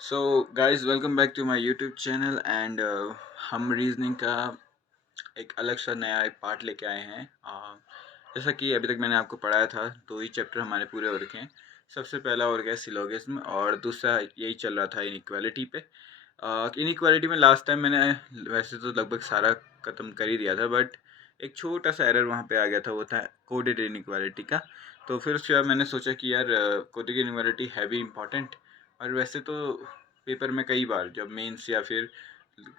So guys welcome back to my YouTube channel and हम reasoning का एक अलग सा नया एक पार्ट लेके आए हैं। जैसा कि अभी तक मैंने आपको पढ़ाया था, दो ही चैप्टर हमारे पूरे हो रखे हैं। सबसे पहला हो गया सिलोगिज्म और दूसरा यही चल रहा था इनइक्वालिटी पे। इनइक्वालिटी में लास्ट टाइम मैंने वैसे तो लगभग सारा ख़त्म कर ही दिया था, बट एक छोटा सा एरर वहाँ पे आ गया था, वो था कोडेड इनइक्वालिटी का। तो फिर उसके बाद मैंने सोचा कि यार कोडेड इनइक्वालिटी है भी इम्पॉर्टेंट, और वैसे तो पेपर में कई बार जब मेंस या फिर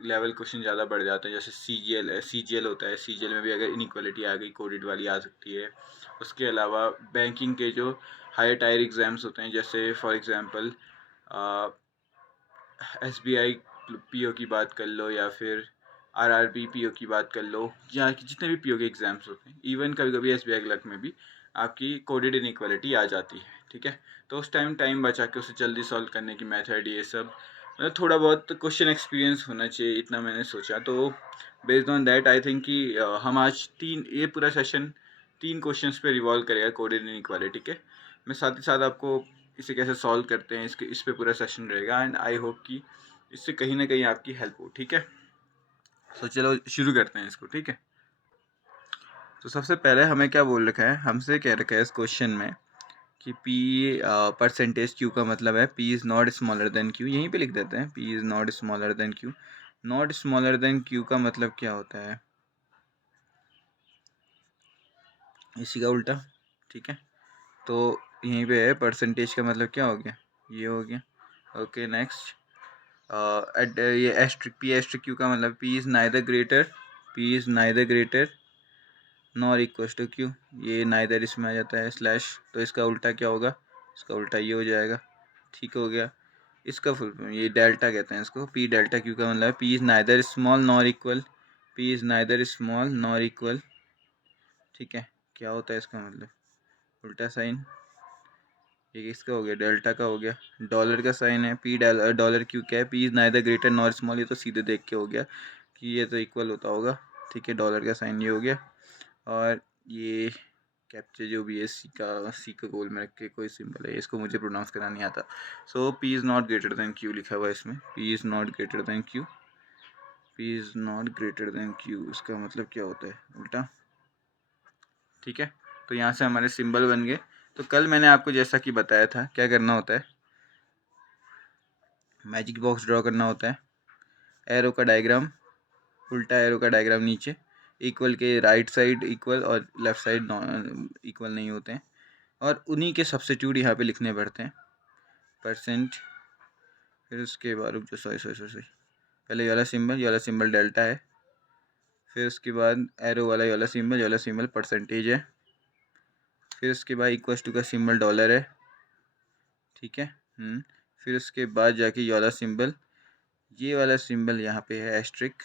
लेवल क्वेश्चन ज़्यादा बढ़ जाते हैं, जैसे सी जी एल होता है, सी में भी अगर इनइक्वालिटी आ गई कोडेड वाली आ सकती है। उसके अलावा बैंकिंग के जो हायर टायर एग्ज़ाम्स होते हैं, जैसे फॉर एग्ज़ाम्पल SBI पीओ की बात कर लो, या फिर RRB पीओ की बात कर लो, या कि जितने भी पीओ के एग्ज़ाम्स होते हैं, इवन कभी कभी SBI क्लर्क में भी आपकी कोडेड इनइक्वालिटी आ जाती है। ठीक है, तो उस टाइम बचा के उसे जल्दी सॉल्व करने की मेथड, ये सब मतलब थोड़ा बहुत क्वेश्चन एक्सपीरियंस होना चाहिए, इतना मैंने सोचा। तो based on that I think कि हम आज ये पूरा सेशन 3 क्वेश्चंस पे रिवॉल्व करेगा कोडेड इनइक्वालिटी के। मैं साथ ही साथ आपको इसे कैसे सॉल्व करते हैं इस पे पूरा सेशन रहेगा, एंड आई होप कि इससे कहीं ना कहीं आपकी हेल्प हो। ठीक है, तो चलो शुरू करते हैं इसको। ठीक है, तो सबसे पहले हमें क्या बोल रखा है, हमसे कह रखा है इस क्वेश्चन में कि P परसेंटेज Q का मतलब है P is not smaller than Q। यहीं पे लिख देते हैं P is not smaller than Q। Not smaller than Q का मतलब क्या होता है, इसी का उल्टा। ठीक है, तो यहीं पे है परसेंटेज का मतलब क्या हो गया, ये हो गया। ओके नेक्स्ट, ये एस्ट्रिक P एस्ट्रिक Q का मतलब P is neither greater nor equal to Q। ये नाइदर इसमें आ जाता है स्लैश, तो इसका उल्टा क्या होगा, इसका उल्टा ये हो जाएगा। ठीक हो गया, इसका फुल फॉर्म ये डेल्टा कहते हैं इसको। P डेल्टा Q का मतलब है P is neither small nor equal, P is neither small nor equal. ठीक है, क्या होता है इसका मतलब, उल्टा साइन। ये किसका हो गया, डेल्टा का हो गया। डॉलर का साइन है P डॉलर Q क्या है, P is neither greater nor small. ये तो सीधे देख के हो गया कि ये तो इक्वल होता होगा। ठीक है, डॉलर का साइन ये हो गया, और ये कैप्चर जो भी है सी का गोल में रख के कोई सिंबल है, इसको मुझे प्रोनाउंस करना नहीं आता। सो P is not greater than Q लिखा हुआ है इसमें, P is not greater than Q, P is not greater than Q। इसका मतलब क्या होता है, उल्टा। ठीक है, तो यहाँ से हमारे सिंबल बन गए। तो कल मैंने आपको जैसा कि बताया था क्या करना होता है, मैजिक बॉक्स ड्रॉ करना होता है, एरो का डायग्राम, उल्टा एरो का डायग्राम नीचे, इक्वल के राइट साइड इक्वल और लेफ़्ट साइड इक्वल नहीं होते हैं, और उन्हीं के सब्स्टिट्यूट यहाँ पे लिखने पड़ते हैं, परसेंट। फिर उसके बाद रुक जो सॉरी पहले ये वाला सिंबल डेल्टा है, फिर उसके बाद एरो वाला ये वाला सिंबल परसेंटेज है, फिर उसके बाद इक्वल टू का सिंबल डॉलर है। ठीक है, फिर उसके बाद जाके ये वाला सिंबल यहाँ पे है एस्ट्रिक।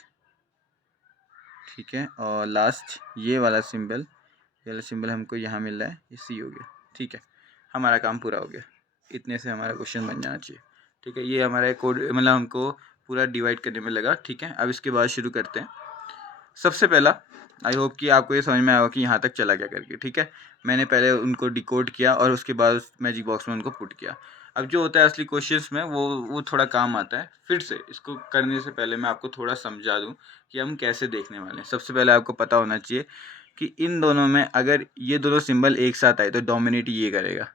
ठीक है, और लास्ट ये वाला सिंबल हमको यहाँ मिल रहा है, ये सी हो गया। ठीक है, हमारा काम पूरा हो गया, इतने से हमारा क्वेश्चन बन जाना चाहिए। ठीक है, ये हमारा कोड मतलब हमको पूरा डिवाइड करने में लगा। ठीक है, अब इसके बाद शुरू करते हैं। सबसे पहला, आई होप कि आपको ये समझ में आएगा कि यहाँ तक चला क्या करके। ठीक है, मैंने पहले उनको डिकोड किया और उसके बाद उस मैजिक बॉक्स में उनको पुट किया। अब जो होता है असली क्वेश्चंस में वो थोड़ा काम आता है। फिर से इसको करने से पहले मैं आपको थोड़ा समझा दूँ कि हम कैसे देखने वाले हैं। सबसे पहले आपको पता होना चाहिए कि इन दोनों में अगर ये दोनों सिंबल एक साथ आए तो डोमिनेट ये करेगा।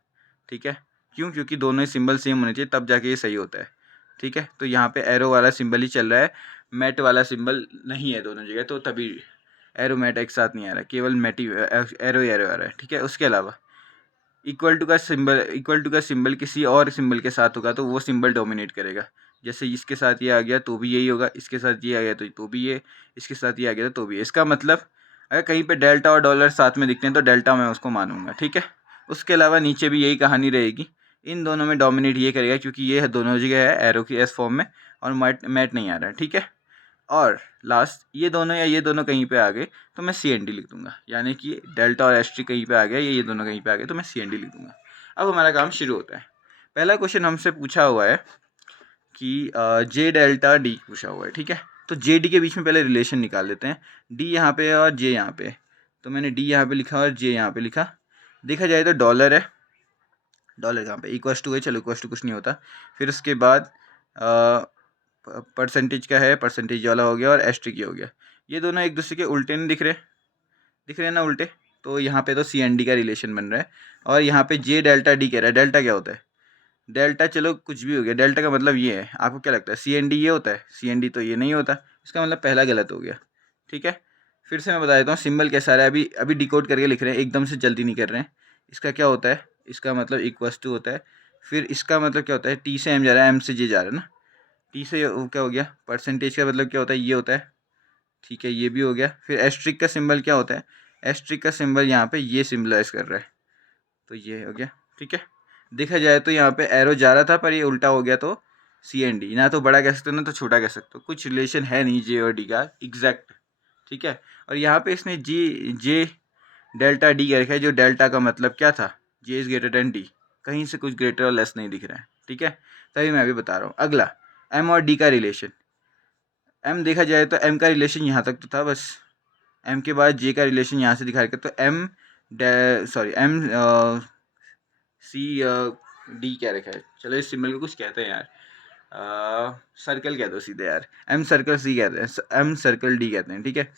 ठीक है, क्यों, क्योंकि दोनों ही सिंबल सेम होने चाहिए, तब जाके ये सही होता है। ठीक है, तो यहाँ पे एरो वाला सिंबल ही चल रहा है, मैट वाला सिंबल नहीं है दोनों जगह, तो तभी एरो मैट एक साथ नहीं आ रहा, केवल मैटी एरो एरो आ रहा है। ठीक है, उसके अलावा इक्वल टू का सिंबल किसी और सिंबल के साथ होगा तो वो सिंबल डोमिनेट करेगा। जैसे इसके साथ ये आ गया तो भी यही होगा, इसके साथ ये आ गया तो भी ये, इसके साथ ये आ गया तो भी। इसका मतलब अगर कहीं पे डेल्टा और डॉलर साथ में दिखते हैं तो डेल्टा मैं उसको मानूंगा। ठीक है, उसके अलावा नीचे भी यही कहानी रहेगी, इन दोनों में डोमिनेट ये करेगा क्योंकि ये दोनों जगह है एरो की एस फॉर्म में, और मैट नहीं आ रहा है। ठीक है, और लास्ट ये दोनों या ये दोनों कहीं पे आ गए तो मैं CND लिख दूंगा, यानी कि डेल्टा और एस्ट्री कहीं पे आ गया, ये दोनों कहीं पे आ गए तो मैं CND लिख दूंगा। अब हमारा काम शुरू होता है। पहला क्वेश्चन हमसे पूछा हुआ है कि J डेल्टा D पूछा हुआ है। ठीक है, तो JD के बीच में पहले रिलेशन निकाल लेते हैं। D यहाँ पे है और J यहाँ पे है, तो मैंने D यहाँ पे लिखा और J यहाँ पे लिखा। देखा जाए तो डॉलर है, डॉलर कहाँ पे, इक्वल टू है, चलो इक्वल टू कुछ नहीं होता। फिर उसके बाद परसेंटेज का है, परसेंटेज वाला हो गया और एस्ट्रिक ये हो गया। ये दोनों एक दूसरे के उल्टे नहीं दिख रहे ना उल्टे। तो यहाँ पे तो सी एन डी का रिलेशन बन रहा है। और यहाँ पे जे डेल्टा डी कह रहा है। डेल्टा क्या होता है? डेल्टा चलो कुछ भी हो गया, डेल्टा का मतलब ये है। आपको क्या लगता है सी एन डी ये होता है? सी एन डी तो ये नहीं होता। इसका मतलब पहला गलत हो गया। ठीक है, फिर से मैं बता देता हूँ सिंबल कैसा है। अभी अभी डिकोड करके लिख रहे हैं, एकदम से जल्दी नहीं कर रहे हैं। इसका क्या होता है? इसका मतलब इक्वस टू होता है। फिर इसका मतलब क्या होता है? टी से एम जा रहा है, एम से जे जा रहा है ना। टी से क्या हो गया? परसेंटेज का मतलब क्या होता है? ये होता है। ठीक है, ये भी हो गया। फिर एस्ट्रिक का सिंबल क्या होता है? एस्ट्रिक का सिंबल यहाँ पे ये सिम्बलाइज कर रहा है, तो ये हो गया। ठीक है, देखा जाए तो यहाँ पे एरो जा रहा था पर ये उल्टा हो गया, तो सी एन डी ना तो बड़ा कह सकते हो ना तो छोटा कह सकते हो। कुछ रिलेशन है नहीं जे और डी का एग्जैक्ट। ठीक है, और यहाँ पे इसने जे डेल्टा डी कह रखा है, जो डेल्टा का मतलब क्या था? जे इज ग्रेटर देन डी। कहीं से कुछ ग्रेटर और लेस नहीं दिख रहा है। ठीक है, तभी मैं अभी बता रहा हूँ। अगला एम और डी का रिलेशन। एम देखा जाए तो एम का रिलेशन यहाँ तक तो था बस। एम के बाद जे का रिलेशन यहाँ से दिखा रखा, तो एम एम सी डी क्या रखा है। चलो इस सिंबल को कुछ कहते हैं यार, सर्कल कह दो सीधे यार। एम सर्कल सी कहते हैं, एम सर्कल डी कहते हैं। ठीक है,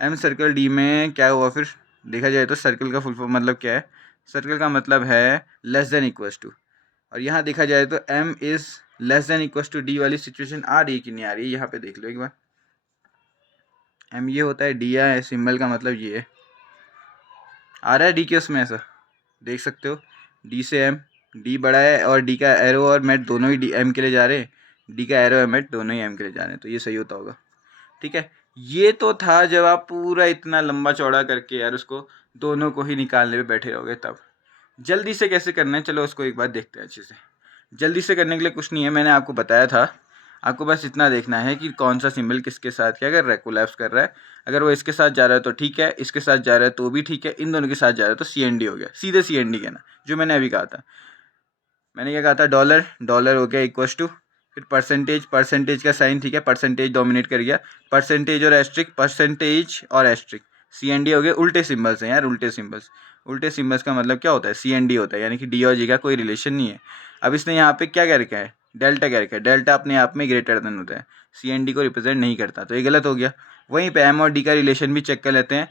एम सर्कल डी में क्या हुआ फिर? देखा जाए तो सर्कल का फुल फॉर्म मतलब क्या है? सर्कल का मतलब है लेस देन इक्वस टू। और यहाँ देखा जाए तो M is less than equals to D वाली सिचुएशन आ रही है कि नहीं आ रही है? यहाँ पे देख लो एक बार। एम ये होता है, डी है सिंबल का मतलब ये है। आ रहा है डी के उसमें? ऐसा देख सकते हो, डी से एम, डी बड़ा है और डी का एरो और मेट दोनों ही डी एम के लिए जा रहे हैं। डी का एरो और मेट दोनों ही एम के लिए जा रहे हैं, तो ये सही होता होगा। ठीक है, ये तो था जब आप पूरा इतना लंबा चौड़ा करके यार उसको दोनों को ही निकालने पे बैठे रहोगे। तब जल्दी से कैसे करना है, चलो उसको एक बार देखते हैं अच्छे से। जल्दी से करने के लिए कुछ नहीं है, मैंने आपको बताया था। आपको बस इतना देखना है कि कौन सा सिंबल किसके साथ क्या कर रहा है, कोलैप्स कर रहा है। अगर वो इसके साथ जा रहा है तो ठीक है, इसके साथ जा रहा है तो भी ठीक है, इन दोनों के साथ जा रहा है तो सी एन डी हो गया। सीधे सी एन डी कहना, जो मैंने अभी कहा था। मैंने क्या कहा था? डॉलर, डॉलर हो गया इक्वस टू, फिर परसेंटेज, परसेंटेज का साइन, ठीक है, परसेंटेज डोमिनेट कर गया। परसेंटेज और एस्ट्रिक, परसेंटेज और एस्ट्रिक, सी एन डी हो गए। उल्टे सिम्बल्स हैं यार, उल्टे सिम्बल्स। उल्टे सिम्बल्स का मतलब क्या होता है? सी एन डी होता है, यानी कि डी और जी का कोई रिलेशन नहीं है। अब इसने यहाँ पे क्या कह रखा है? डेल्टा कह रखा है। डेल्टा अपने आप में ग्रेटर देन होता है, सी एन डी को रिप्रेजेंट नहीं करता, तो ये गलत हो गया। वहीं पे एम और डी का रिलेशन भी चेक कर लेते हैं।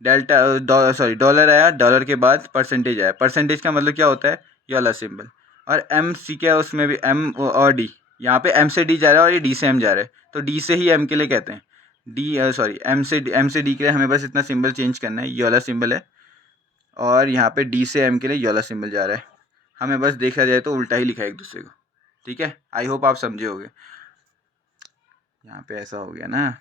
डेल्टा डॉलर आया, डॉलर के बाद परसेंटेज आया। परसेंटेज का मतलब क्या होता है? ये वाला सिंबल। और एम सी क्या है उसमें भी? एम और डी। यहाँ पे एम से डी जा रहा है और ये डी से एम जा रहा है, तो डी से ही एम के लिए कहते हैं। एम से डी के लिए हमें बस इतना सिंबल चेंज करना है, ये वाला सिंबल है। और यहाँ पे डी से एम के लिए ये वाला सिंबल जा रहा है। हमें बस देखा जाए तो उल्टा ही लिखा है एक दूसरे को। ठीक है, आई होप आप समझे होगे। यहाँ पे ऐसा हो गया ना,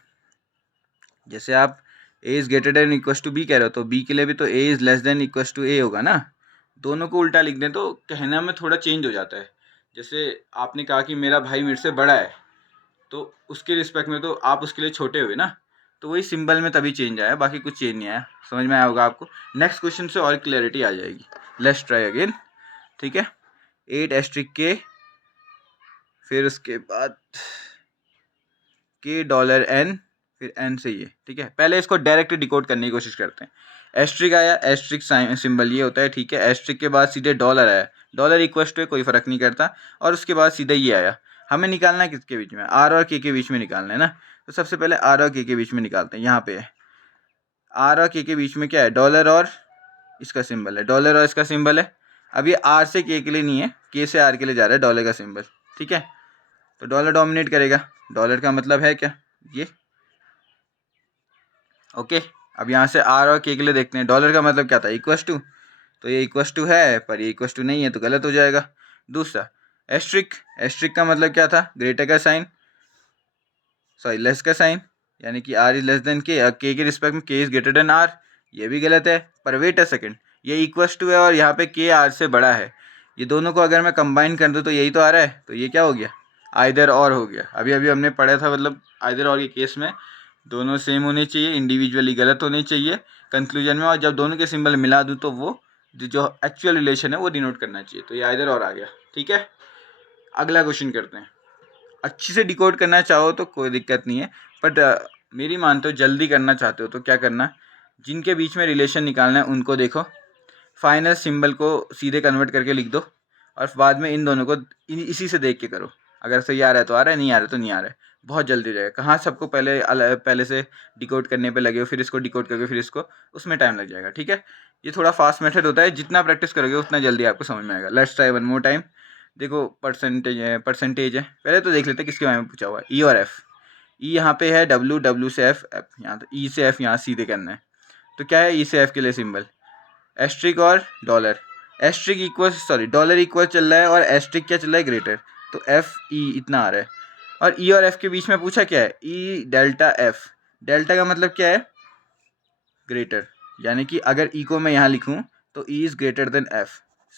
जैसे आप A is greater than equals to B कह रहे हो, तो बी के लिए भी तो A is less than equals to A होगा ना। दोनों को उल्टा लिख दें तो कहना में थोड़ा चेंज हो जाता है। जैसे आपने कहा कि मेरा भाई मेरे से बड़ा है, तो उसके रिस्पेक्ट में तो आप उसके लिए छोटे हुए ना, तो वही सिंबल में तभी चेंज आया, बाकी कुछ चेंज नहीं आया। समझ में आया होगा आपको। नेक्स्ट क्वेश्चन से और क्लैरिटी आ जाएगी। Let's try again. ठीक है, 8 एस्ट्रिक के, फिर उसके बाद के डॉलर एन, फिर एन से ये। ठीक है, पहले इसको डायरेक्ट डिकोड करने की कोशिश करते हैं। एस्ट्रिक आया, एस्ट्रिक सिंबल ये होता है। ठीक है, एस्ट्रिक के बाद सीधे डॉलर आया, डॉलर इक्वल टू कोई फ़र्क नहीं करता। और उसके बाद सीधे ये आया। हमें निकालना है किसके बीच में? आर और के बीच में निकालना है ना। तो सबसे पहले आर और के बीच में निकालते हैं। यहाँ पे आर और के बीच में क्या है? डॉलर और इसका सिंबल है, डॉलर और इसका सिंबल है। अब ये आर से के लिए नहीं है, के से आर के लिए जा रहा है डॉलर का सिंबल। ठीक है, तो डॉलर डोमिनेट करेगा। डॉलर का मतलब है क्या? ये। ओके, अब यहाँ से आर और के लिए देखते हैं। डॉलर का मतलब क्या था? इक्वस टू, तो ये इक्वस टू है पर ये इक्वस टू नहीं है, तो गलत हो जाएगा। दूसरा एस्ट्रिक, एस्ट्रिक का मतलब क्या था? ग्रेटर का साइन, सॉरी लेस का साइन, यानी कि आर इज लेस देन के के रिस्पेक्ट में के इज ग्रेटर देन आर, ये भी गलत है। पर वेट अ सेकेंड, ये इक्वस टू है और यहाँ पे के आर से बड़ा है। ये दोनों को अगर मैं कंबाइन कर दूँ तो यही तो आ रहा है, तो ये क्या हो गया? आइदर और हो गया। अभी अभी हमने पढ़ा था, मतलब आइदर और के केस में दोनों सेम होने चाहिए, इंडिविजुअली गलत होने चाहिए कंक्लूजन में। और जब दोनों के सिंबल मिला दूँ तो वो जो एक्चुअल रिलेशन है वो डिनोट करना चाहिए, तो ये आइदर और आ गया। ठीक है, अगला क्वेश्चन करते हैं। अच्छी से डिकोड करना चाहो तो कोई दिक्कत नहीं है, बट मेरी मानते हो जल्दी करना चाहते हो तो क्या करना, जिनके बीच में रिलेशन निकालना है उनको देखो, फाइनल सिंबल को सीधे कन्वर्ट करके लिख दो और बाद में इन दोनों को इसी से देख के करो। अगर सही आ रहा है तो आ रहा है, नहीं आ रहा है तो नहीं आ रहा है। बहुत जल्दी हो जाएगा। कहाँ सबको पहले से डिकोड करने पे लगे हो, फिर इसको डिकोड करके फिर इसको, उसमें टाइम लग जाएगा। ठीक है, ये थोड़ा फास्ट मेथड होता है, जितना प्रैक्टिस करोगे उतना जल्दी आपको समझ में आएगा। Let's try one more time. देखो परसेंटेज है, पहले तो देख लेते हैं किसके बारे में पूछा हुआ है। ई और एफ। ई यहाँ पे है डब्ल्यू, डब्ल्यू से एफ, एफ यहाँ, तो ई से एफ यहाँ सीधे करना है। तो क्या है ई से एफ के लिए सिंबल? एस्ट्रिक और dollar. Asterisk equal, sorry, dollar equal चल रहा है और एस्ट्रिक क्या चल रहा है? ग्रेटर। तो एफ ई इतना आ रहा है। और ई और एफ के बीच में पूछा क्या है? ई डेल्टा एफ। डेल्टा का मतलब क्या है? ग्रेटर। यानी कि अगर ई को मैं यहाँ लिखूँ तो E is greater then F.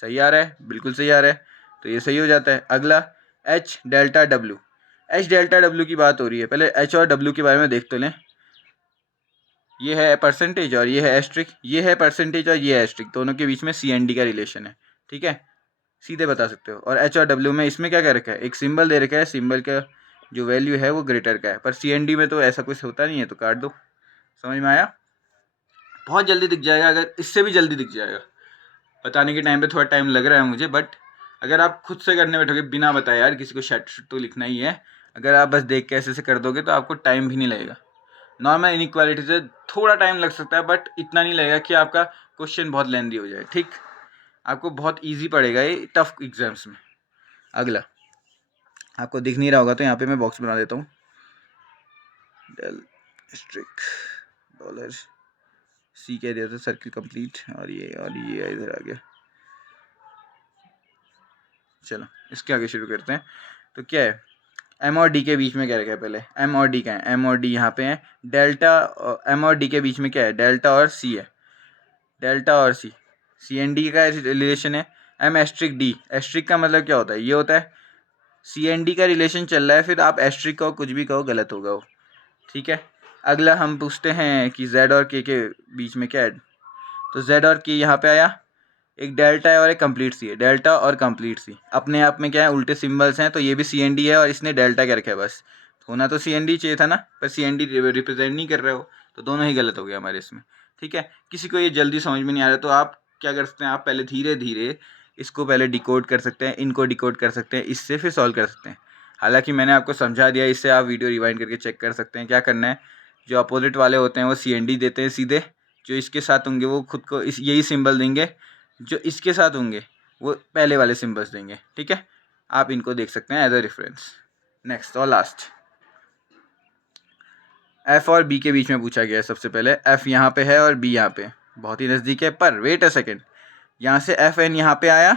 सही आ रहा है? बिल्कुल सही आ रहा है, तो ये सही हो जाता है। अगला H delta W. H delta W की बात हो रही है, पहले एच और डब्ल्यू के बारे में देख तो लें। ये है परसेंटेज और ये है एस्ट्रिक, ये है परसेंटेज और ये है एस्ट्रिक, दोनों के बीच में सी एन डी का रिलेशन है। ठीक है, सीधे बता सकते हो। और एच और डब्ल्यू में इसमें क्या कर रखा है? एक सिंबल दे रखा है, सिंबल का जो वैल्यू है वो ग्रेटर का है, पर सी एन डी में तो ऐसा कुछ होता नहीं है, तो काट दो। समझ में आया? बहुत जल्दी दिख जाएगा, अगर इससे भी जल्दी दिख जाएगा। बताने के टाइम पे थोड़ा टाइम लग रहा है मुझे, बट अगर आप खुद से करने बैठोगे बिना बताए, यार किसी को शट तो लिखना ही है, अगर आप बस देख के ऐसे से कर दोगे तो आपको टाइम भी नहीं लगेगा। नॉर्मल इनइक्वालिटी से थोड़ा टाइम लग सकता है, बट इतना नहीं लगेगा कि आपका क्वेश्चन बहुत लेंदी हो जाए। ठीक, आपको बहुत ईजी पड़ेगा ये टफ एग्जाम्स में। अगला आपको दिख नहीं रहा होगा तो यहाँ पे मैं बॉक्स बना देता हूँ। डेल स्ट्रिक डॉलर सी कह दिया था, सर्किल कंप्लीट, और ये इधर आ गया। चलो इसके आगे शुरू करते हैं। तो क्या है? एम और डी के बीच में क्या रखा है? पहले एम और डी का है, एम और डी यहाँ पे है। डेल्टा, एम और डी के बीच में क्या है? डेल्टा और सी है। डेल्टा और सी, सी एन डी का रिलेशन है। एम एस्ट्रिक डी, एस्ट्रिक का मतलब क्या होता है? ये होता है सी एन डी का रिलेशन चल रहा है, फिर आप एस्ट्रिक कहो कुछ भी कहो गलत होगा वो। ठीक है, अगला हम पूछते हैं कि जेड और के बीच में क्या है? तो जेड और के यहाँ पे आया, एक डेल्टा है और एक कंप्लीट सी है। डेल्टा और कंप्लीट सी अपने आप में क्या है? उल्टे सिंबल्स हैं, तो ये भी सी एन डी है और इसने डेल्टा क्या रखा है? बस होना तो सी एन डी चाहिए था ना, पर सी एन डी रिप्रेजेंट नहीं कर रहे हो, तो दोनों ही गलत हो गया हमारे इसमें। ठीक है, किसी को ये जल्दी समझ में नहीं आ रहा तो आप क्या कर सकते हैं? आप पहले धीरे धीरे इसको पहले डिकोड कर सकते हैं, इनको डिकोड कर सकते हैं, इससे फिर सॉल्व कर सकते हैं। हालांकि मैंने आपको समझा दिया, इससे आप वीडियो रिवाइंड करके चेक कर सकते हैं। क्या करना है? जो अपोजिट वाले होते हैं वो सी एन डी देते हैं सीधे, जो इसके साथ होंगे वो खुद को इस यही सिंबल देंगे, जो इसके साथ होंगे वो पहले वाले सिंबल्स देंगे। ठीक है, आप इनको देख सकते हैं एज अ रेफरेंस। नेक्स्ट और लास्ट, एफ और बी के बीच में पूछा गया है। सबसे पहले एफ यहाँ पे है और बी यहाँ पे, बहुत ही नज़दीक है, पर वेट अ सेकेंड, यहाँ से एफ एन यहाँ पे आया,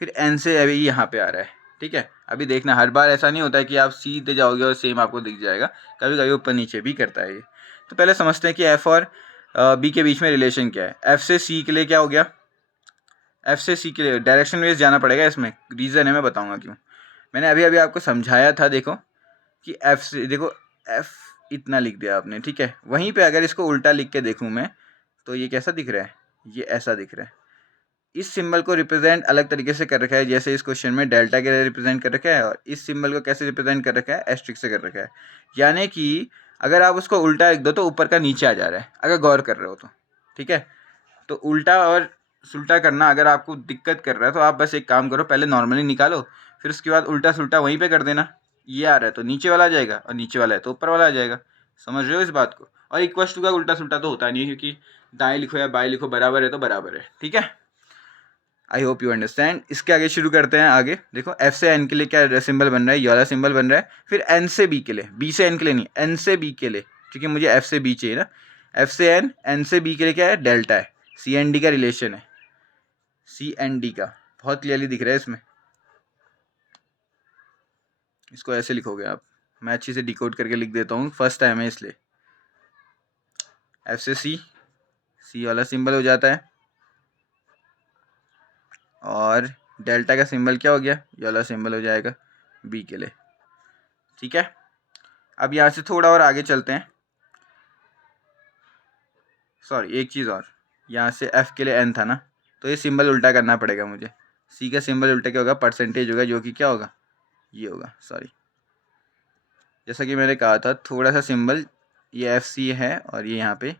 फिर एन से अभी यहाँ पे आ रहा है। ठीक है, अभी देखना हर बार ऐसा नहीं होता है कि आप सीधे जाओगे और सेम आपको दिख जाएगा, कभी कभी ऊपर नीचे भी करता है ये। तो पहले समझते हैं कि एफ और बी के बीच में रिलेशन क्या है। एफ से सी के लिए क्या हो गया? एफ से सी के लिए डायरेक्शन वेज जाना पड़ेगा, इसमें रीज़न है, मैं बताऊंगा क्यों। मैंने अभी अभी आपको समझाया था, देखो कि एफ से, देखो एफ इतना लिख दिया आपने। ठीक है, वहीं पे अगर इसको उल्टा लिख के देखूं मैं तो ये कैसा दिख रहा है? ये ऐसा दिख रहा है। इस सिंबल को रिप्रेजेंट अलग तरीके से कर रखा है, जैसे इस क्वेश्चन में डेल्टा के रिप्रेजेंट कर रखा है, और इस सिंबल को कैसे रिप्रेजेंट कर रखा है? एस्ट्रिक से कर रखा है। यानी कि अगर आप उसको उल्टा लिख दो तो ऊपर का नीचे आ जा रहा है, अगर गौर कर रहे हो तो। ठीक है, तो उल्टा और सुल्टा करना अगर आपको दिक्कत कर रहा है तो आप बस एक काम करो, पहले नॉर्मली निकालो, फिर उसके बाद उल्टा सुल्टा वहीं पे कर देना। ये आ रहा है तो नीचे वाला आ जाएगा, और नीचे वाला है तो ऊपर वाला आ जाएगा। समझ रहे हो इस बात को? और इक्वल टू का उल्टा सुल्टा तो होता नहीं है, क्योंकि दाएं लिखो या बाएं लिखो बराबर है तो बराबर है। ठीक है, आई होप यू अंडरस्टैंड। इसके आगे शुरू करते हैं। आगे देखो, एफ से एन के लिए क्या सिंबल बन रहा है? ये वाला सिंबल बन रहा है। फिर एन से बी के लिए, बी से एन के लिए नहीं, एन से बी के लिए, क्योंकि मुझे एफ से बी चाहिए ना। एफ से एन, एन से बी के लिए क्या है? डेल्टा है, सी एन डी का रिलेशन है, सी एन डी का बहुत क्लियरली दिख रहा है इसमें। इसको ऐसे लिखोगे आप, मैं अच्छी से डिकोड करके लिख देता हूँ, फर्स्ट टाइम है इसलिए। एफ से सी, सी वाला सिंबल हो जाता है, और डेल्टा का सिंबल क्या हो गया? ये वाला सिंबल हो जाएगा बी के लिए। ठीक है, अब यहाँ से थोड़ा और आगे चलते हैं। सॉरी, एक चीज़ और, यहाँ से एफ के लिए एन था ना, तो ये सिंबल उल्टा करना पड़ेगा मुझे। सी का सिंबल उल्टा क्या होगा? परसेंटेज होगा, जो कि क्या होगा? ये होगा। सॉरी, जैसा कि मैंने कहा था, थोड़ा सा सिंबल, ये एफ सी है और ये यहाँ पे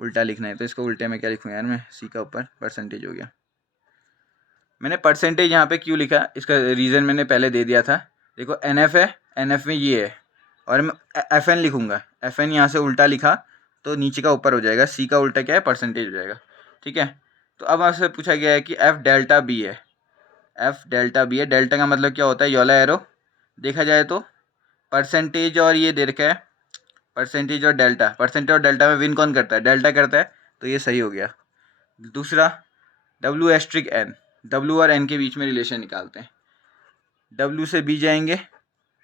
उल्टा लिखना है, तो इसको उल्टे में क्या लिखूँ यार मैं? सी का ऊपर परसेंटेज हो गया। मैंने परसेंटेज यहाँ पे क्यों लिखा, इसका रीज़न मैंने पहले दे दिया था। देखो NF है, NF में ये है, और मैं FN लिखूँगा, FN यहाँ से उल्टा लिखा तो नीचे का ऊपर हो जाएगा, C का उल्टा क्या है, परसेंटेज हो जाएगा, ठीक है। तो अब आपसे पूछा गया है कि F डेल्टा B है, F डेल्टा B है। डेल्टा का मतलब क्या होता है, ये वाला एरो देखा जाए तो परसेंटेज और ये दे रखा है, परसेंटेज और डेल्टा, परसेंटेज और डेल्टा में विन कौन करता है, डेल्टा करता है, तो ये सही हो गया। दूसरा W एस्ट्रिक N, W और N के बीच में रिलेशन निकालते हैं। W से B जाएंगे,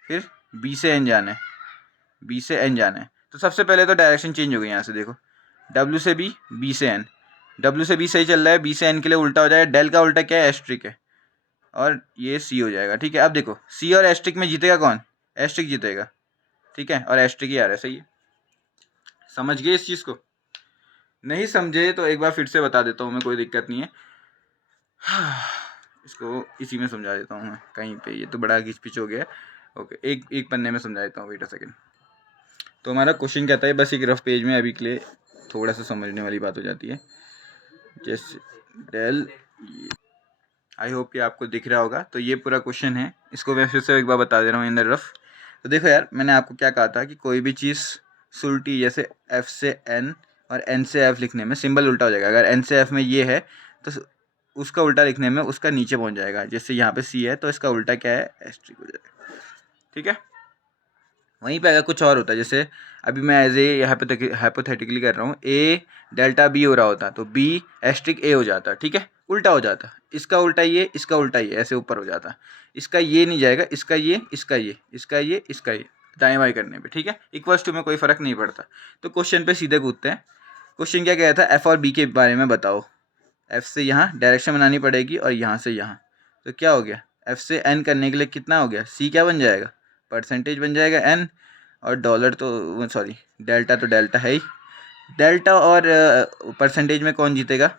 फिर B से N जाना है, B से N जाना है। तो सबसे पहले तो डायरेक्शन चेंज हो गई यहाँ से, देखो W से B, B से N, W से B सही चल रहा है, B से N के लिए उल्टा हो जाएगा, डेल का उल्टा क्या है, एस्ट्रिक है, और ये C हो जाएगा, ठीक है। अब देखो C और एस्ट्रिक में जीतेगा कौन, एस्ट्रिक जीतेगा, ठीक है, और एस्ट्रिक ही आ रहा है, सही है। समझ गए इस चीज़ को, नहीं समझे तो एक बार फिर से बता देता हूँ मैं, कोई दिक्कत नहीं है। इसको इसी में समझा देता हूँ मैं कहीं पे, ये तो बड़ा घिचपिच हो गया। ओके, एक पन्ने में समझा देता हूँ, वेट अ सेकेंड। तो हमारा क्वेश्चन कहता है, बस एक रफ पेज में अभी के लिए थोड़ा सा समझने वाली बात हो जाती है, जैसे डेल, आई होप ये आपको दिख रहा होगा। तो ये पूरा क्वेश्चन है, इसको मैं फिर से एक बार बता दे रहा हूँ इन द रफ। तो देखो यार, मैंने आपको क्या कहा था कि कोई भी चीज़ सुलटी, जैसे F से N और N से F लिखने में सिंबल उल्टा हो जाएगा। अगर N से F में ये है तो उसका उल्टा लिखने में उसका नीचे पहुंच जाएगा। जैसे यहाँ पे C है तो इसका उल्टा क्या है, एस्ट्रिक हो जाएगा, ठीक है। वहीं पे अगर कुछ और होता है, जैसे अभी मैं एज ए हाइपोथेटिकली कर रहा हूँ, A डेल्टा B हो रहा होता तो B एस्ट्रिक A हो जाता, ठीक है, उल्टा हो जाता। इसका उल्टा ये, इसका उल्टा ये, ऐसे ऊपर हो जाता। इसका ये नहीं जाएगा, इसका ये, इसका ये, इसका ये, इसका ये, दाएं बाएं करने पे, ठीक है, इक्वल्स टू में कोई फ़र्क नहीं पड़ता। तो क्वेश्चन पे सीधे कूदते हैं। क्वेश्चन क्या कहता है, F और B के बारे में बताओ। F से यहाँ डायरेक्शन बनानी पड़ेगी और यहाँ से यहाँ, तो क्या हो गया, F से N करने के लिए कितना हो गया, C क्या बन जाएगा, परसेंटेज बन जाएगा N, और डॉलर तो सॉरी डेल्टा तो डेल्टा है ही, डेल्टा और परसेंटेज में कौन जीतेगा,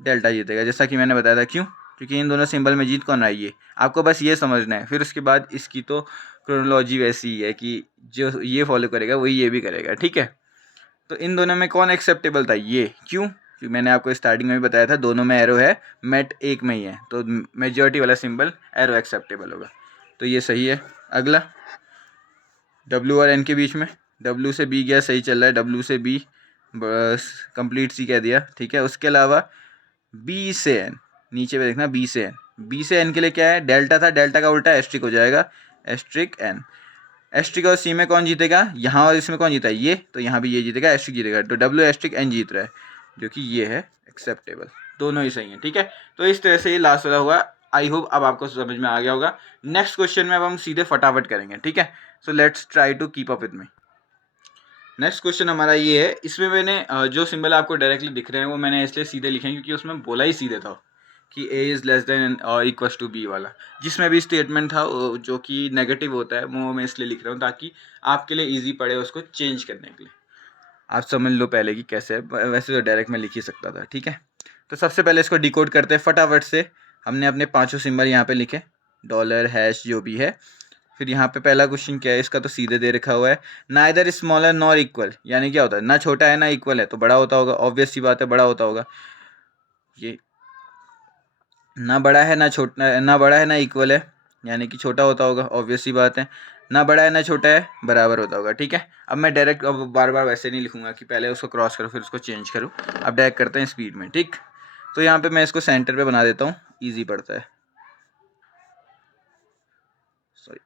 डेल्टा जीतेगा, जैसा कि मैंने बताया था। क्यों, क्योंकि इन दोनों सिंबल में जीत कौन आई है, आपको बस ये समझना है। फिर उसके बाद इसकी तो क्रोनोलॉजी वैसी ही है कि जो ये फॉलो करेगा वही ये भी करेगा, ठीक है। तो इन दोनों में कौन एक्सेप्टेबल था, ये, क्यों, क्योंकि मैंने आपको स्टार्टिंग में भी बताया था दोनों में एरो है, मेट एक में ही है, तो मेजॉरिटी वाला सिंबल एरो एक्सेप्टेबल होगा, तो ये सही है। अगला W और N के बीच में, W से B गया, सही चल रहा है, W से B बस कंप्लीट C कह दिया, ठीक है। उसके अलावा B से N, नीचे पे देखना, B से N, B से N के लिए क्या है, डेल्टा था, डेल्टा का उल्टा एस्ट्रिक हो जाएगा, एस्ट्रिक N। एस्ट्रिक और C में कौन जीतेगा, यहाँ और इसमें कौन जीता है, ये, तो यहाँ भी ये जीतेगा, एस्ट्रिक जीतेगा, तो W एस्ट्रिक N जीत रहा है, जो कि ये है एक्सेप्टेबल, दोनों ही सही हैं, ठीक है। तो इस तरह से ये लास्ट वाला हुआ। आई होप अब आपको समझ में आ गया होगा। नेक्स्ट क्वेश्चन में अब हम सीधे फटाफट करेंगे, ठीक है। So let's try to keep up with me. Next question हमारा ये है, इसमें मैंने जो सिंबल आपको डायरेक्टली दिख रहे हैं वो मैंने इसलिए सीधे लिखे हैं क्योंकि उसमें बोला ही सीधे था कि A इज़ लेस देन और इक्वल्स टू B वाला। जिसमें भी स्टेटमेंट था जो कि नेगेटिव होता है वो मैं इसलिए लिख रहा हूँ ताकि आपके लिए ईजी पड़े उसको चेंज करने के लिए। आप समझ लो पहले कि कैसे है, वैसे तो डायरेक्ट में लिख ही सकता था, ठीक है। तो सबसे पहले इसको डिकोड करते हैं फटाफट से। हमने अपने पाँचों सिंबल यहाँ पे लिखे, डॉलर, हैश, जो भी है। फिर यहाँ पे पहला क्वेश्चन क्या है, इसका तो सीधे दे रखा हुआ है, नाइदर स्मॉलर नॉर इक्वल, यानी क्या होता है, ना छोटा है ना इक्वल है, तो बड़ा होता होगा, ऑब्वियस सी बात है, बड़ा होता होगा। ये ना बड़ा है ना छोटा, ना बड़ा है ना इक्वल है, यानी कि छोटा होता होगा, ऑब्वियस सी बात है। ना बड़ा है ना छोटा है, बराबर होता होगा, ठीक है। अब मैं डायरेक्ट अब बार बार वैसे नहीं लिखूंगा कि पहले उसको क्रॉस करो फिर उसको चेंज करूँ, अब डायरेक्ट करते हैं स्पीड में, ठीक। तो यहाँ पे मैं इसको सेंटर पे बना देता हूँ, ईजी पड़ता है, सॉरी।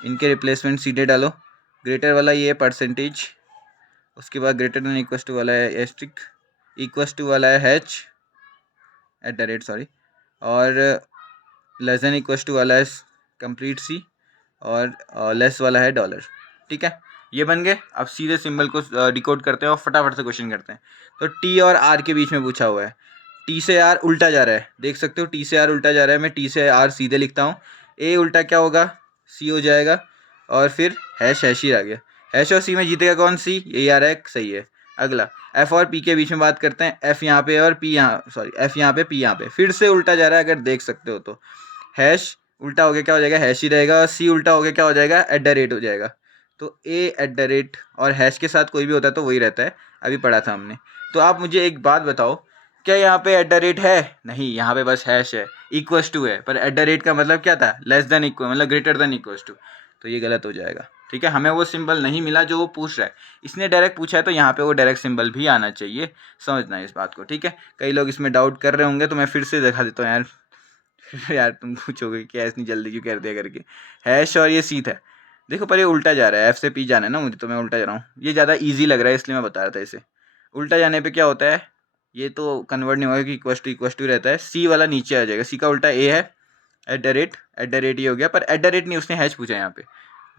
इनके रिप्लेसमेंट सीधे डालो, ग्रेटर वाला ये है परसेंटेज, उसके बाद ग्रेटर देन इक्वस टू वाला है एस्ट्रिक, इक्वस टू वाला है hatch eight the rate, sorry, और लेस देन इक्वस टू वाला है कंप्लीट सी, और लेस वाला है डॉलर, ठीक है। ये बन गए। अब सीधे सिंबल को डिकोड करते हैं और फटाफट से क्वेश्चन करते हैं। तो टी और आर के बीच में पूछा हुआ है, टी से आर उल्टा जा रहा है, देख सकते हो टी से आर उल्टा जा रहा है, मैं टी से आर सीधे लिखता हूँ, ए उल्टा क्या होगा, सी हो जाएगा, और फिर हैश ही आ गया, हैश और सी में जीतेगा कौन, सी, यही आ रहा है, सही है। अगला एफ और पी के बीच में बात करते हैं, एफ यहाँ पे और पी यहाँ, सॉरी एफ यहाँ पे, पी यहाँ पे, फिर से उल्टा जा रहा है, अगर देख सकते हो तो हैश उल्टा हो गया क्या हो जाएगा, हैश ही रहेगा, और सी उल्टा हो गया क्या हो जाएगा, एट द रेट हो जाएगा। तो ए एट द रेट और हैश के साथ कोई भी होता है तो वही रहता है, अभी पढ़ा था हमने। तो आप मुझे एक बात बताओ क्या यहाँ पे एट द रेट है? नहीं, यहाँ पे बस हैश है, इक्वल्स टू है, पर एट द रेट का मतलब क्या था? लेस देन इक्वल, मतलब ग्रेटर देन इक्वल्स टू। तो ये गलत हो जाएगा, ठीक है। हमें वो सिंबल नहीं मिला जो वो पूछ रहा है, इसने डायरेक्ट पूछा है तो यहाँ पे वो डायरेक्ट सिंबल भी आना चाहिए, समझना है इस बात को, ठीक है। कई लोग इसमें डाउट कर रहे होंगे तो मैं फिर से दिखा देता हूँ यार। यार तुम पूछोगे क्या इतनी जल्दी क्यों कर दिया करके। हैश और ये सीध है, देखो पर ये उल्टा जा रहा है, एफ से पी जाना है ना मुझे, तो मैं उल्टा जा रहा हूँ। ये ज़्यादा ईजी लग रहा है इसलिए मैं बता रहा था इसे। उल्टा जाने पे क्या होता है, ये तो कन्वर्ट नहीं होगा कि इक्वस टू रहता है, सी वाला नीचे आ जाएगा, सी का उल्टा ए है, एट द रेट ये हो गया, पर एट द रेट नहीं, उसने हैश पूछा यहाँ पे,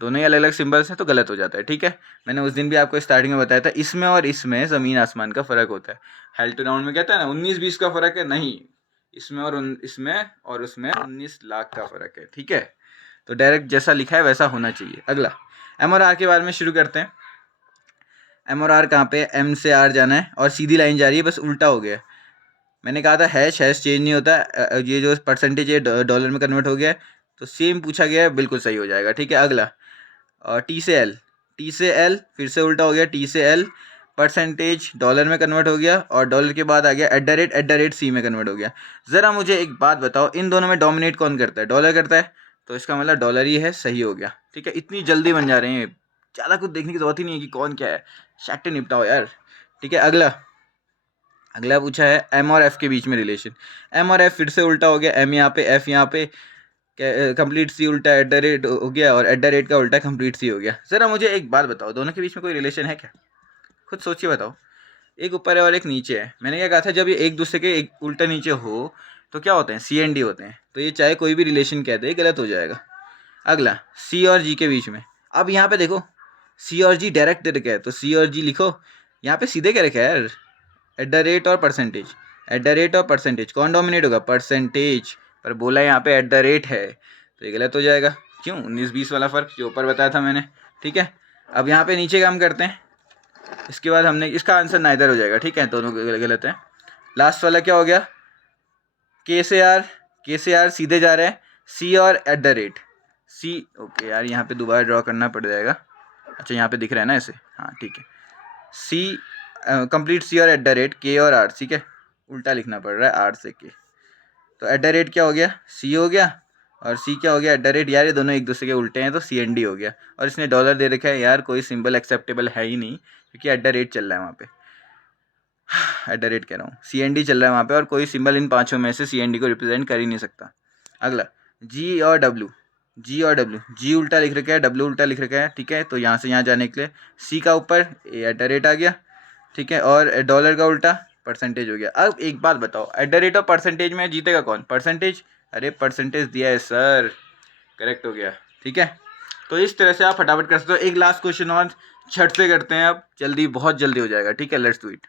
दोनों ही अलग अलग सिंबल्स हैं तो गलत हो जाता है, ठीक है। मैंने उस दिन भी आपको स्टार्टिंग में बताया था, इसमें और इसमें ज़मीन आसमान का फ़र्क होता है। हेल्थ राउंड में कहता है ना 19-20 का फ़र्क है, नहीं, इसमें और उसमें 19 लाख का फ़र्क है, ठीक है। तो डायरेक्ट जैसा लिखा है वैसा होना चाहिए। अगला एम और आर के बारे में शुरू करते हैं। एम और आर कहाँ पे? एम से आर जाना है और सीधी लाइन जा रही है, बस उल्टा हो गया। मैंने कहा था हैश चेंज नहीं होता, ये जो परसेंटेज है डॉलर में कन्वर्ट हो गया है, तो सेम पूछा गया है, बिल्कुल सही हो जाएगा, ठीक है। अगला टी से एल फिर से उल्टा हो गया, टी से एल, परसेंटेज डॉलर में कन्वर्ट हो गया और डॉलर के बाद आ गया एट द रेट सी में कन्वर्ट हो गया। ज़रा मुझे एक बात बताओ, इन दोनों में डोमिनेट कौन करता है? डॉलर करता है, तो इसका मतलब डॉलर ही है, सही हो गया, ठीक है। इतनी जल्दी बन जा रहे हैं, ज़्यादा कुछ देखने की जरूरत ही नहीं है कि कौन क्या है, शैट निपटाओ यार, ठीक है। अगला पूछा है एम और एफ के बीच में रिलेशन। एम और एफ फिर से उल्टा हो गया, एम यहाँ पे, एफ यहाँ पे, कंप्लीट सी उल्टा एट द रेट हो गया और एट द रेट का उल्टा कंप्लीट सी हो गया। ज़रा मुझे एक बात बताओ, दोनों के बीच में कोई रिलेशन है क्या? खुद सोचिए बताओ। एक ऊपर है और एक नीचे है, मैंने क्या कहा था, जब ये एक दूसरे के एक उल्टा नीचे हो तो क्या होते हैं? सी एंड डी होते हैं, तो ये चाहे कोई भी रिलेशन कहते हैं, गलत हो जाएगा। अगला सी और जी के बीच में, अब यहाँ पे देखो सी और जी डायरेक्ट दे रखा है, तो सी और जी लिखो, यहाँ पे सीधे क्या रखा है यार? एट द रेट और परसेंटेज, एट द रेट और परसेंटेज कौन डोमिनेट होगा? परसेंटेज, पर बोला यहाँ पे एट द रेट है, तो ये गलत हो जाएगा। क्यों? 19-20 वाला फ़र्क जो ऊपर बताया था मैंने, ठीक है। अब यहाँ पे नीचे काम करते हैं, इसके बाद हमने इसका आंसर नाइदर हो जाएगा, ठीक है, दोनों गलत है। लास्ट वाला क्या हो गया? के से आर सीधे जा रहे हैं, सी और at the rate C, okay यार यहाँ पे दोबारा ड्रॉ करना पड़ जाएगा। अच्छा यहाँ पे दिख रहा है ना ऐसे, हाँ ठीक है। सी कंप्लीट सी और एट द रेट के और आर, ठीक है, उल्टा लिखना पड़ रहा है, आर से के, तो एट द रेट क्या हो गया? सी हो गया, और सी क्या हो गया? Eight the rate. यार ये दोनों एक दूसरे के उल्टे हैं, तो सी एन डी हो गया। और इसने डॉलर दे रखा है, यार कोई सिंबल एक्सेप्टेबल है ही नहीं, क्योंकि एट द रेट चल रहा है वहाँ पे, एट द रेट कह रहा हूँ, सी एन डी चल रहा है वहाँ पे, और कोई सिंबल इन पाँचों में से सी एन डी को रिप्रेजेंट कर ही नहीं सकता। अगला जी और डब्ल्यू, जी उल्टा लिख रखा है, डब्ल्यू उल्टा लिख रखा है, ठीक है। तो यहाँ से यहाँ जाने के लिए सी का ऊपर एट द रेट आ गया, ठीक है, और डॉलर का उल्टा परसेंटेज हो गया। अब एक बात बताओ, एट द रेट और परसेंटेज में जीतेगा कौन? परसेंटेज। अरे परसेंटेज दिया है सर, करेक्ट हो गया, ठीक है। तो इस तरह से आप फटाफट कर सकते हो। एक लास्ट क्वेश्चन और छट से करते हैं, अब जल्दी, बहुत जल्दी हो जाएगा, ठीक है। Let's do it.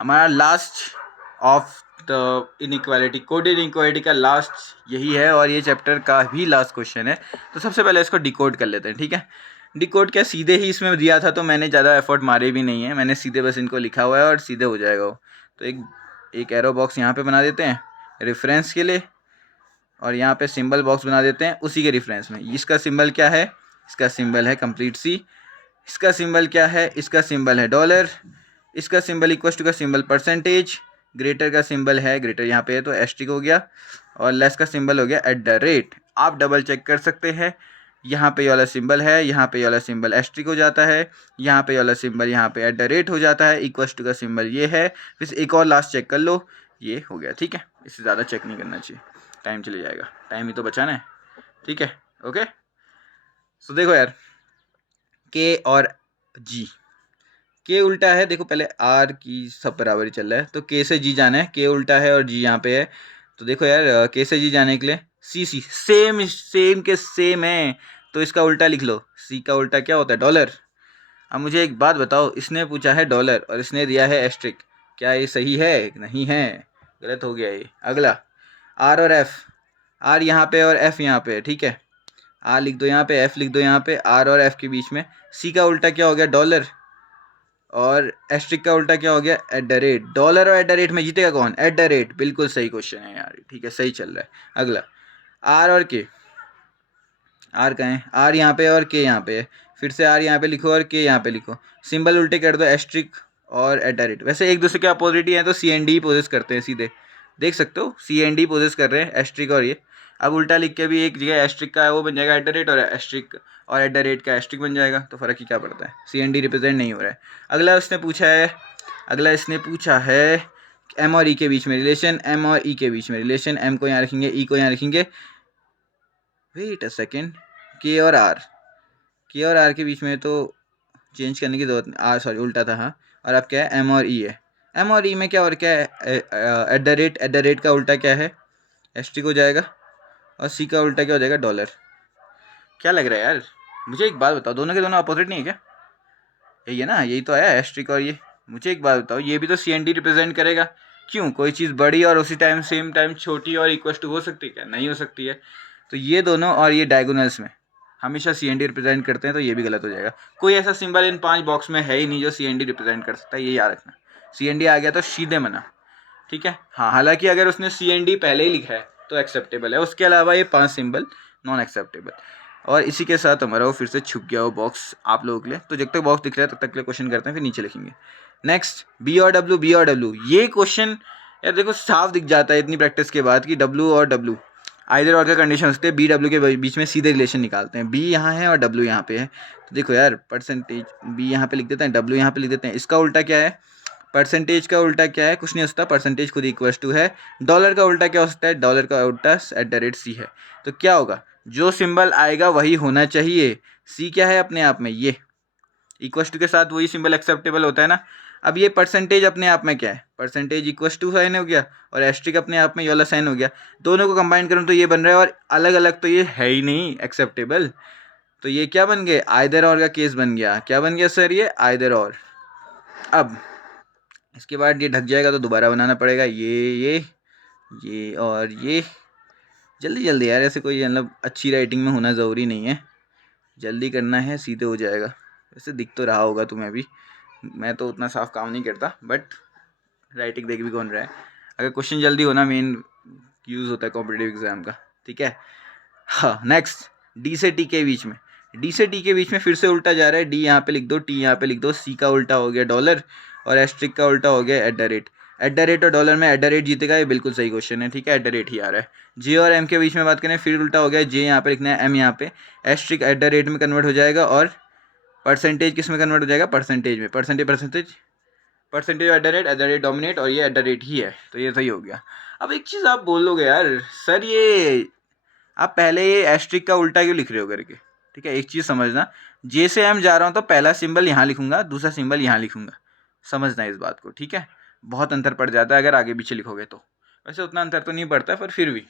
हमारा last of the inequality, coded inequality का लास्ट यही है, और ये चैप्टर का भी लास्ट क्वेश्चन है। तो सबसे पहले इसको डिकोड कर लेते हैं, ठीक है। डिकोड क्या, सीधे ही इसमें दिया था तो मैंने ज़्यादा एफर्ट मारे भी नहीं है, मैंने सीधे बस इनको लिखा हुआ है और सीधे हो जाएगा वो। तो एक एरो बॉक्स यहाँ पे बना देते हैं रेफरेंस के लिए, और यहाँ पे सिंबल बॉक्स बना देते हैं उसी के रेफरेंस में। इसका सिंबल क्या है? इसका सिंबल है कंप्लीट सी। इसका सिंबल क्या है? इसका सिंबल है डॉलर। इसका सिंबल इक्वल टू का सिंबल परसेंटेज। ग्रेटर का सिंबल है, ग्रेटर यहाँ पे है तो एस्ट्रिक हो गया, और लेस का सिंबल हो गया एट द रेट। आप डबल चेक कर सकते हैं, यहाँ पे ये वाला सिंबल है, यहाँ पे ये वाला सिंबल एस्ट्रिक हो जाता है, यहाँ पे ये वाला सिंबल यहाँ पे एट द रेट हो जाता है, इक्वल टू का सिंबल ये है। फिर एक और लास्ट चेक कर लो, ये हो गया, ठीक है। इससे ज़्यादा चेक नहीं करना चाहिए, टाइम चले जाएगा, टाइम ही तो बचाना है, ठीक है। ओके, सो देखो यार, के और जी, के उल्टा है, देखो पहले आर की सब बराबर ही चल रहा है, तो के से जी जाना है, के उल्टा है और जी यहाँ पे है। तो देखो यार के से जी जाने के लिए सी सेम के सेम है, तो इसका उल्टा लिख लो, सी का उल्टा क्या होता है? डॉलर। अब मुझे एक बात बताओ, इसने पूछा है डॉलर और इसने दिया है एस्ट्रिक, क्या ये सही है? नहीं है, गलत हो गया ये। अगला आर और एफ, आर यहाँ पे और एफ यहाँ पे, ठीक है। आर लिख दो यहाँ पे, एफ लिख दो यहाँ पे, आर और एफ के बीच में सी का उल्टा क्या हो गया? डॉलर, और एस्ट्रिक का उल्टा क्या हो गया? Eight the rate. डॉलर और एट द रेट में जीतेगा कौन? एट द रेट, बिल्कुल सही क्वेश्चन है यार, ठीक है, सही चल रहा है। अगला आर और के, आर कहाँ है? आर यहाँ पे और के यहाँ पे है, फिर से आर यहाँ पे लिखो और के यहाँ पे लिखो, सिंबल उल्टे कर दो, एस्ट्रिक और @ वैसे एक दूसरे के अपोजिट ही हैं तो CND पोजेस करते हैं सीधे, देख सकते हो CND पोजेस कर रहे हैं एस्ट्रिक और ये। अब उल्टा लिख के भी एक जगह एस्ट्रिक का वो बन जाएगा @ और एस्ट्रिक और @ का एस्ट्रिक बन जाएगा, तो फ़र्क ही क्या पड़ता है, CND रिप्रेजेंट नहीं हो रहा है। अगला इसने पूछा है M और E के बीच में रिलेशन, M और E के बीच में रिलेशन, M को यहाँ रखेंगे, E को यहाँ रखेंगे, वेट अ सेकेंड, K और R के बीच में तो चेंज करने की जरूरत नहीं, सॉरी उल्टा था, हाँ। और अब क्या है, M और E है, M और E में क्या और क्या है, @ का उल्टा क्या है, एस्ट्रिक हो जाएगा, और C का उल्टा क्या हो जाएगा, डॉलर। क्या लग रहा है यार, मुझे एक बात बताओ, दोनों के दोनों अपोजिट नहीं है क्या, यही है ना, यही तो है एस्ट्रिक और ये। मुझे एक बात बताओ, ये भी तो CND रिप्रेजेंट करेगा, क्यों, कोई चीज़ बड़ी और उसी टाइम सेम टाइम छोटी और इक्वल टू हो सकती है क्या, नहीं हो सकती है। तो ये दोनों और ये डायगोनल्स में हमेशा CND रिप्रेजेंट करते हैं, तो ये भी गलत हो जाएगा। कोई ऐसा सिंबल इन 5 बॉक्स में है ही नहीं जो CND रिप्रेजेंट कर सकता है, ये याद रखना। CND आ गया तो सीधे मना, ठीक है। हाँ, हालांकि अगर उसने CND पहले ही लिखा है तो एक्सेप्टेबल है, उसके अलावा ये 5 सिंबल नॉन एक्सेप्टेबल। और इसी के साथ हमारा वो फिर से छुप गया वो बॉक्स आप लोगों के लिए। तो जब तक बॉक्स दिख रहा है तब तक के लिए क्वेश्चन करते हैं, फिर नीचे लिखेंगे। नेक्स्ट, B और W, ये क्वेश्चन यार देखो साफ दिख जाता है इतनी प्रैक्टिस के बाद कि W और W आइदर और का कंडीशन होते हैं, B W के बीच में सीधे रिलेशन निकालते हैं। B यहाँ है और W यहाँ पे है, तो देखो यार परसेंटेज B यहाँ पे लिख देते हैं, W यहाँ पे लिख देते हैं। इसका उल्टा क्या है, परसेंटेज का उल्टा क्या है, कुछ नहीं हो सकता, परसेंटेज खुद इक्वल टू है। डॉलर का उल्टा क्या हो सकता है, डॉलर का उल्टा @ C है। तो क्या होगा, जो सिंबल आएगा वही होना चाहिए। C क्या है अपने आप में, ये इक्वल टू के साथ वही सिंबल एक्सेप्टेबल होता है ना। अब ये परसेंटेज अपने आप में क्या है, परसेंटेज इक्वल टू साइन हो गया, और एस्ट्रिक अपने आप में ये वाला साइन हो गया। दोनों को कंबाइन करूँ तो ये बन रहा है, और अलग अलग तो ये है ही नहीं एक्सेप्टेबल। तो ये क्या बन गया, आइदर और का केस बन गया। क्या बन गया सर, ये आइदर और। अब इसके बाद ये ढक जाएगा तो दोबारा बनाना पड़ेगा, ये और ये। जल्दी जल्दी यार, ऐसे कोई मतलब अच्छी राइटिंग में होना ज़रूरी नहीं है, जल्दी करना है, सीधे हो जाएगा। वैसे दिख तो रहा होगा तुम्हें भी, मैं तो उतना साफ काम नहीं करता, बट राइटिंग देख भी कौन रहा है। अगर क्वेश्चन जल्दी होना मेन यूज़ होता है कॉम्पिटिटिव एग्जाम का, ठीक है। हाँ, नेक्स्ट, D से T के बीच में, D से T के बीच में फिर से उल्टा जा रहा है। D यहाँ पे लिख दो, T यहाँ पे लिख दो, C का उल्टा हो गया डॉलर, और एस्ट्रिक का उल्टा हो गया @ और डॉलर में @ जीतेगा, ये बिल्कुल सही क्वेश्चन है, ठीक है, @ ही आ रहा है। J और M के बीच में बात करें, फिर उल्टा हो गया, J यहाँ पे लिखना है, M यहाँ पे, एस्ट्रिक @ में कन्वर्ट हो जाएगा, और परसेंटेज किस में कन्वर्ट हो जाएगा, परसेंटेज में, परसेंटेज @ डोमिनेट, और ये @ ही है, तो ये सही हो गया। अब एक चीज़ आप बोलोगे यार सर, ये आप पहले ये एस्ट्रिक का उल्टा क्यों लिख रहे हो करके, ठीक है। एक चीज़ समझना, J से M जा रहा हूँ तो पहला सिंबल यहाँ लिखूंगा, दूसरा सिंबल यहाँ लिखूंगा, समझना इस बात को, ठीक है। बहुत अंतर पड़ जाता है अगर आगे पीछे लिखोगे तो। वैसे उतना अंतर तो नहीं पड़ता है, पर फिर भी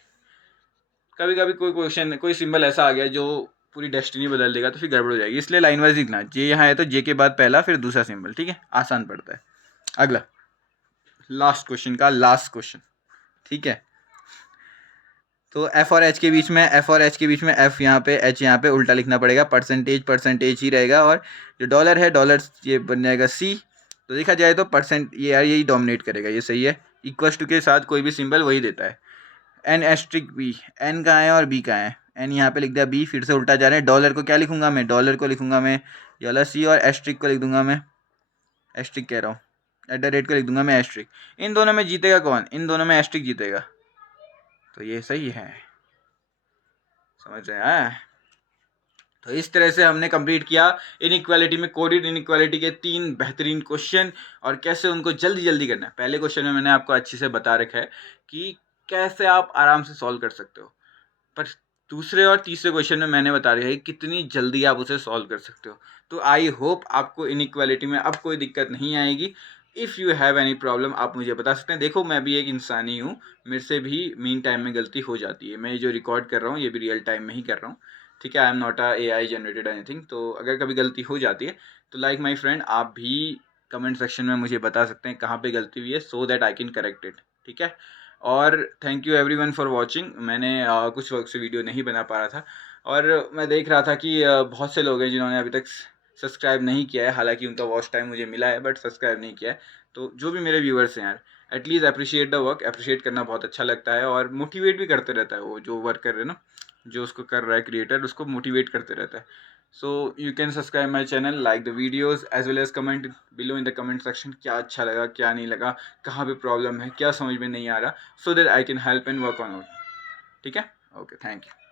कभी कभी कोई क्वेश्चन, कोई सिंबल ऐसा आ गया जो पूरी डेस्टिनी बदल देगा, तो फिर गड़बड़ हो जाएगी। इसलिए लाइन वाइज लिखना, J यहाँ है तो J के बाद पहला फिर दूसरा सिंबल, ठीक है, आसान पड़ता है। अगला लास्ट क्वेश्चन, ठीक है। तो F और H के बीच में, F यहाँ पे, H यहाँ पे उल्टा लिखना पड़ेगा, परसेंटेज ही रहेगा, और जो डॉलर है, डॉलर ये बन जाएगा C। तो देखा जाए तो ये यार यही डोमिनेट करेगा, ये सही है। इक्वल टू के साथ कोई भी सिंबल वही देता है। N एस्ट्रिक B, N कहाँ है और B कहाँ है, N यहाँ पे लिख दिया, B फिर से उल्टा जा रहा है। डॉलर को क्या लिखूंगा मैं, डॉलर को लिखूंगा मैं ये वाला C, और एस्ट्रिक को लिख दूंगा मैं, एस्ट्रिक कह रहा हूँ, @ को लिख दूंगा मैं एस्ट्रिक। इन दोनों में जीतेगा कौन, इन दोनों में एस्ट्रिक जीतेगा, तो ये सही है, समझ रहे हैं। तो इस तरह से हमने कंप्लीट किया इनइक्वालिटी में कोडेड इनइक्वालिटी के 3 बेहतरीन क्वेश्चन, और कैसे उनको जल्दी जल्दी करना है। पहले क्वेश्चन में मैंने आपको अच्छे से बता रखा है कि कैसे आप आराम से सॉल्व कर सकते हो, पर दूसरे और तीसरे क्वेश्चन में मैंने बता रहा है कितनी जल्दी आप उसे सॉल्व कर सकते हो। तो आई होप आपको इनइक्वालिटी में अब कोई दिक्कत नहीं आएगी। If you have any problem आप मुझे बता सकते हैं। देखो मैं भी एक इंसान ही हूँ, मेरे से भी मीन टाइम में गलती हो जाती है। मैं जो रिकॉर्ड कर रहा हूँ ये भी रियल टाइम में ही कर रहा हूँ, ठीक है। I am not a AI generated anything. तो अगर कभी गलती हो जाती है तो लाइक माई फ्रेंड आप भी कमेंट सेक्शन में मुझे बता सकते हैं कहाँ पे गलती हुई है, so that I can correct it, ठीक है। और thank you everyone for watching. मैंने कुछ वक्त से वीडियो नहीं बना पा रहा था, और मैं देख रहा था कि बहुत से लोग हैं जिन्होंने अभी तक सब्सक्राइब नहीं किया है, हालांकि उनका वॉच टाइम मुझे मिला है, बट सब्सक्राइब नहीं किया है। तो जो भी मेरे व्यूअर्स हैं यार, at least appreciate the work. Appreciate करना बहुत अच्छा लगता है, और मोटिवेट भी करते रहता है वो जो वर्क कर रहे हैं ना, जो उसको कर रहा है क्रिएटर, उसको मोटिवेट करते रहता है। So you can subscribe my channel, like the videos as well as comment below in the comment section क्या अच्छा लगा, क्या नहीं लगा, कहाँ पे प्रॉब्लम है, क्या समझ में नहीं आ रहा, so that I can help and work on out. ठीक है, ओके, थैंक यू.